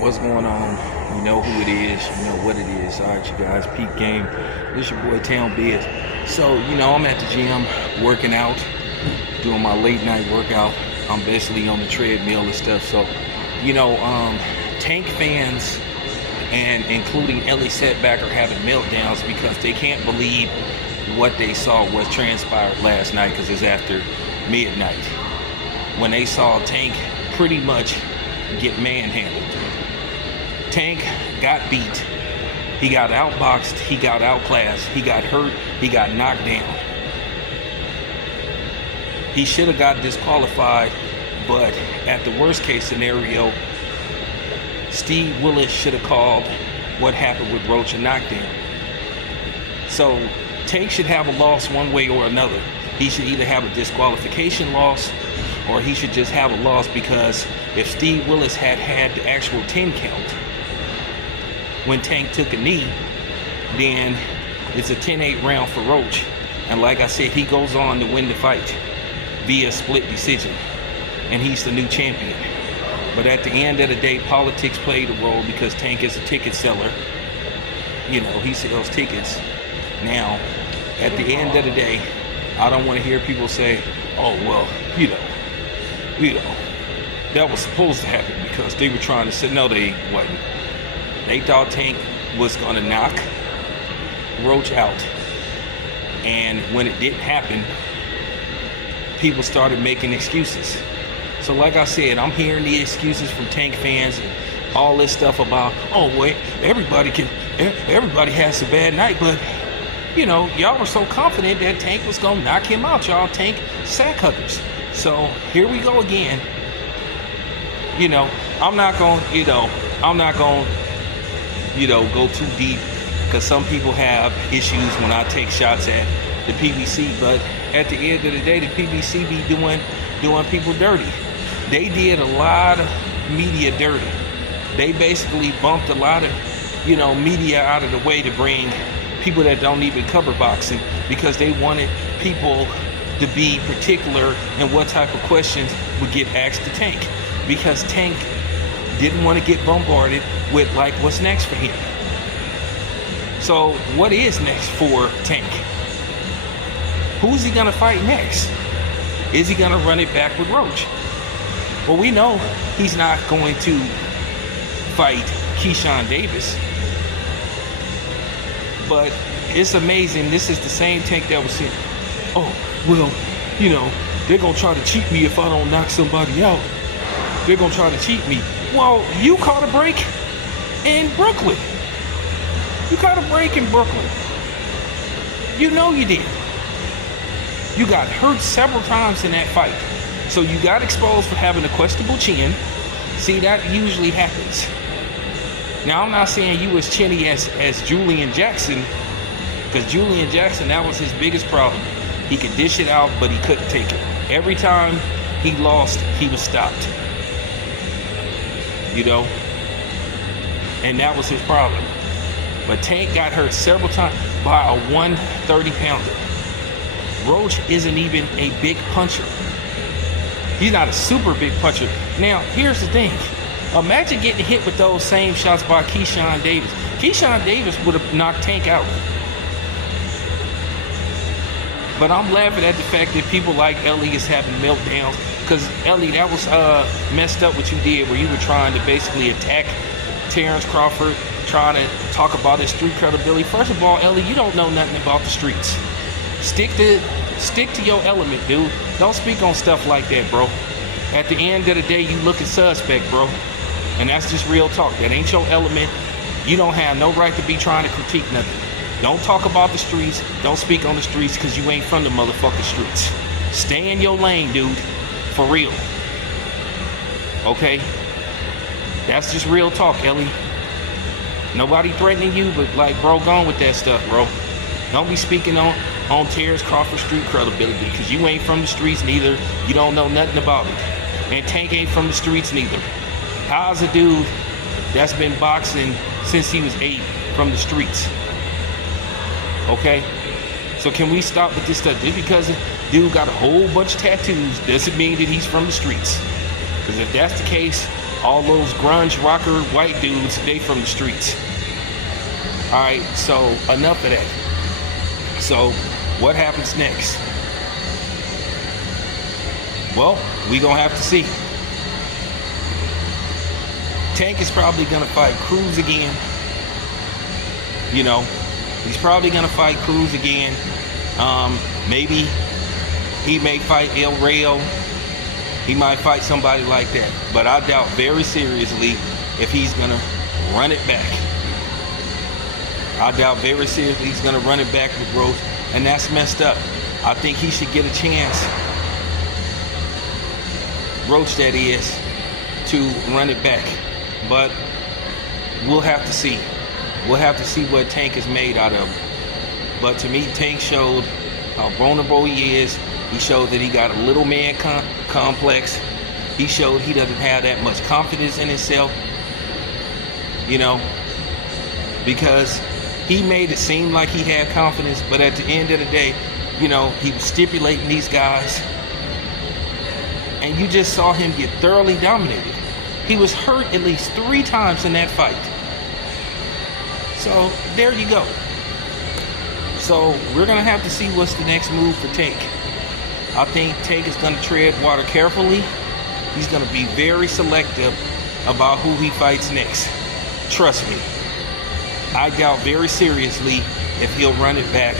What's going on? You know who it is, you know what it is. All right, you guys, peep game. This your boy Town Biz. So, I'm at the gym working out, doing my late night workout. I'm basically on the treadmill and stuff. So, Tank fans and including Ellie Setback are having meltdowns because they can't believe what they saw was transpired last night, because it's after midnight, when they saw Tank pretty much get manhandled. Tank got beat, he got outboxed, he got outclassed, he got hurt, he got knocked down. He should have got disqualified, but at the worst case scenario, Steve Willis should have called what happened with Roach a knockdown. So Tank should have a loss one way or another. He should either have a disqualification loss, or he should just have a loss, because if Steve Willis had the actual 10 count when Tank took a knee, then it's a 10-8 round for Roach. And like I said, he goes on to win the fight via split decision, and he's the new champion. But at the end of the day, politics played a role, because Tank is a ticket seller. He sells tickets. Now, at the end of the day, I don't want to hear people say, oh, well, that was supposed to happen because they were trying to say, no, they wasn't. They thought Tank was going to knock Roach out. And when it didn't happen, people started making excuses. So like I said, I'm hearing the excuses from Tank fans and all this stuff about, oh, wait, everybody has a bad night, but y'all were so confident that Tank was going to knock him out. Y'all Tank sack huggers. So here we go again. I'm not going to go too deep, because some people have issues when I take shots at the PBC, but at the end of the day, the PBC be doing people dirty. They did a lot of media dirty. They basically bumped a lot of, media out of the way to bring people that don't even cover boxing, because they wanted people to be particular in what type of questions would get asked to Tank, because Tank didn't want to get bombarded with what's next for him. So what is next for Tank? Who's he gonna fight next? Is he gonna run it back with Roach? Well, we know he's not going to fight Keyshawn Davis. But it's amazing, this is the same Tank that was saying, oh, well, they're going to try to cheat me if I don't knock somebody out. They're going to try to cheat me. Well, you caught a break in Brooklyn. You caught a break in Brooklyn. You did. You got hurt several times in that fight. So you got exposed for having a questionable chin. See, that usually happens. Now, I'm not saying you as chinny as Julian Jackson, because Julian Jackson, that was his biggest problem. He could dish it out, but he couldn't take it. Every time he lost, he was stopped. And that was his problem. But Tank got hurt several times by a 130-pounder. Roach isn't even a big puncher. He's not a super big puncher. Now, here's the thing. Imagine getting hit with those same shots by Keyshawn Davis. Keyshawn Davis would have knocked Tank out. But I'm laughing at the fact that people like Ellie is having meltdowns, because Ellie, that was messed up what you did, where you were trying to basically attack Terrence Crawford, trying to talk about his street credibility. First of all, Ellie, you don't know nothing about the streets. Stick to your element, dude. Don't speak on stuff like that, bro. At the end of the day, you looking suspect, bro. And that's just real talk. That ain't your element. You don't have no right to be trying to critique nothing. Don't talk about the streets. Don't speak on the streets, because you ain't from the motherfucking streets. Stay in your lane, dude. For real. Okay? That's just real talk, Ellie. Nobody threatening you, but bro, go on with that stuff, bro. Don't be speaking on Terrence Crawford street credibility, because you ain't from the streets neither. You don't know nothing about it. And Tank ain't from the streets neither. How's a dude that's been boxing since he was 8 from the streets? Okay? So can we stop with this stuff? Just because a dude got a whole bunch of tattoos doesn't mean that he's from the streets. Because if that's the case, All those grunge rocker white dudes, they from the streets. All right, so enough of that. So what happens next? Well, we gonna have to see. Tank is probably gonna fight Cruz again. You know, he's probably gonna fight Cruz again. Maybe he may fight El Rayo. He might fight somebody like that. But I doubt very seriously if he's gonna run it back. I doubt very seriously he's gonna run it back with Roach, and that's messed up. I think he should get a chance, Roach that is, to run it back. But we'll have to see. We'll have to see what Tank is made out of. But to me, Tank showed how vulnerable he is. He showed that he got a little man complex. He showed he doesn't have that much confidence in himself. You know, because he made it seem like he had confidence, but at the end of the day, you know, he was stipulating these guys. And you just saw him get thoroughly dominated. He was hurt at least 3 times in that fight. So there you go. So we're going to have to see what's the next move for Tank. I think Tank is going to tread water carefully. He's going to be very selective about who he fights next. Trust me. I doubt very seriously if he'll run it back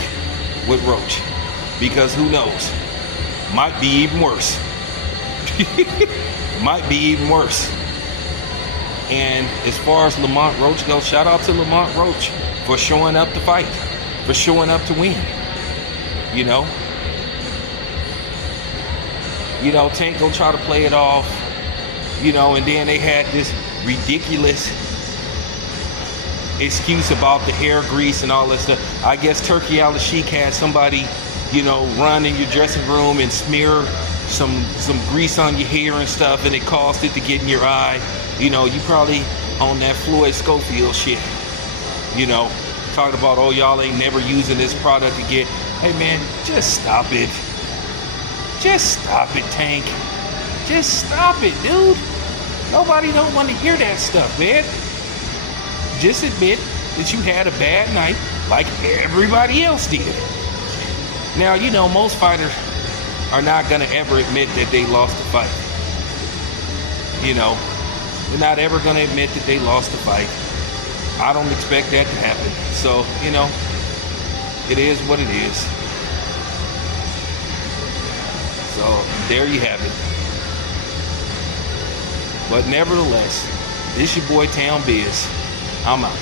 with Roach. Because who knows? Might be even worse. Might be even worse. And as far as Lamont Roach goes, shout out to Lamont Roach for showing up to fight, for showing up to win. You know, Tank gonna try to play it off, you know, and then they had this ridiculous excuse about the hair grease and all that stuff. I guess Turkey Al-Sheikh had somebody, you know, run in your dressing room and smear some grease on your hair and stuff, and it caused it to get in your eye. You know, you probably on that Floyd Schofield shit. You know, talking about, oh, y'all ain't never using this product again. Hey, man, just stop it. Just stop it, Tank. Just stop it, dude. Nobody don't want to hear that stuff, man. Just admit that you had a bad night like everybody else did. Now, you know, most fighters are not going to ever admit that they lost the fight. You know, they're not ever going to admit that they lost the fight. I don't expect that to happen. So, you know, it is what it is. So, there you have it. But nevertheless, this your boy Town Biz. I'm out.